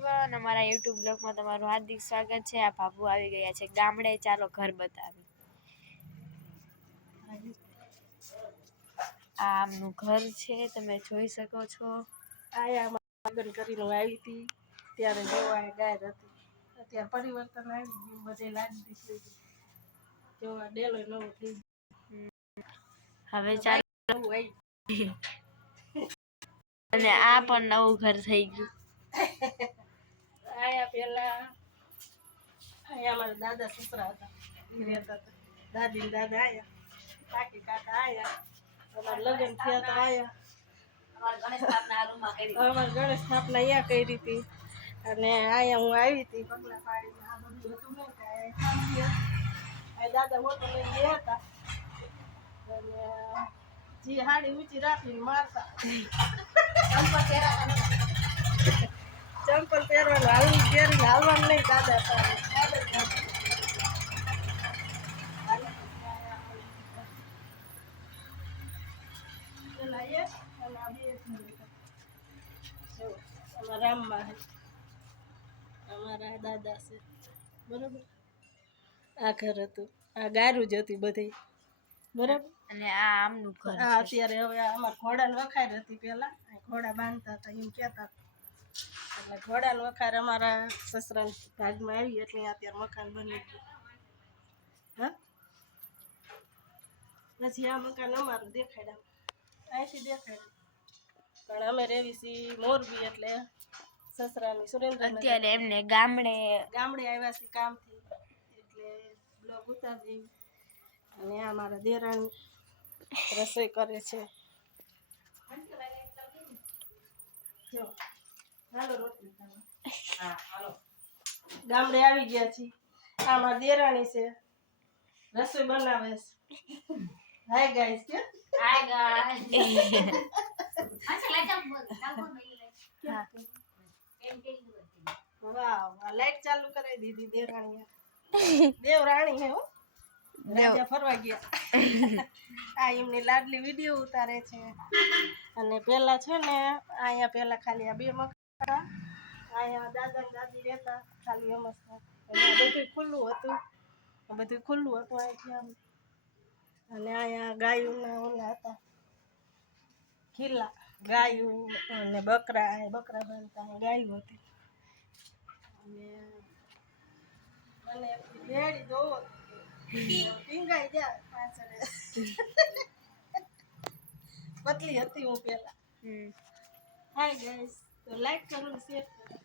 Everyone, અમારા YouTube બ્લોગમાં તમારું હાર્દિક સ્વાગત છે। આ બાબુ આવી ગયા છે ગામડે, ચાલો ઘર બતાવી। આ આમનું ઘર છે, તમે જોઈ શકો છો। આયા લગ્ન કરીને આવી હતી ત્યારે જોવા ગાય હતી, અત્યારે પરિવર્તન આવી ગયું, બધે લાગી દીધું જોવા ડેલો નવો થઈ હવે ચાલો, નવું આવી અને આ પણ નવું ઘર થઈ ગયું। આયા પેલા આયા મારા દાદા સસરા હતા, રહેતા હતા, દાદી ને દાદા આયા, કાકી કાકા આયા, અમારા લગ્ન થયા તો આયા, અમારે ગણેશ સ્થાપના અહીંયા કરી હતી, અને અહીંયા હું આવી હતી પગલા પાડીને। આ બધું હતું નહીં કાંઈ, આ દાદા મોટો લઈને ગયા હતા, અને જે હાડી ઊંચી રાખીને મારતા, ચંપલ પહેરવાનું હાલવું પહેરીને હાલવાનું નહીં દાદા રામમાં અમારા દાદા છે બરોબર। આ ઘર હતું, આ ગારું જ હતી બધી બરાબર, અને આ આમનું ઘર આ અત્યારે હવે અમારા ઘોડાને વખાર હતી, પેલા ઘોડા બાંધતા હતા એમ કહેતા હતા, એટલે ઘોડાને વખાર અમારા સસરાના ભાગમાં આવી એટલે અત્યારે મકાન બની ગયું। હા, પછી આ મકાન અમારું દેખાડ્યા, અહીંથી દેખાડ્યું, પણ અમે રેવી છીએ મોરબી, એટલે સસરાની સુરેન્દ્રનગર, અત્યારે એમને ગામડે આવ્યા છે કામથી, એટલે બ્લોગ ઉતારી। અને આ મારા દેરાણી રસોઈ કરે છે, જો હાલો રોટલી ખાવા, હા હાલો, ગામડે આવી ગયા છીએ। આ મારા દેરાણી છે, રસોઈ બનાવે છે। હાય ગાઈસ, કે હાય ગાઈસ, વાવ, આ લાઈટ ચાલુ કરી દીધી દેરાણીએ, દેવરાણી હે હો, રાજા ફરવા ગયા। આ એમની લાડલી વિડીયો ઉતારે છે, અને પેલા છે ને અહીંયા પેલા ખાલી આ બે મકાન, અહીંયા દાદા ને દાદી રહેતા, ખાલી એમ જ બધું ખુલ્લું હતું અહીંથી આમ, અને અહીંયા ગાયોના ઓલા હતા ખીલા, ગાયું અને બકરા બાંધતા, ગાયું હતી, અને ભેડી જોવો ટીંગાઈ જાય પાછળ, પતલી હતી હું પેલા। હાય ગાઈસ, તો લાઈક કરો, શેર કરો।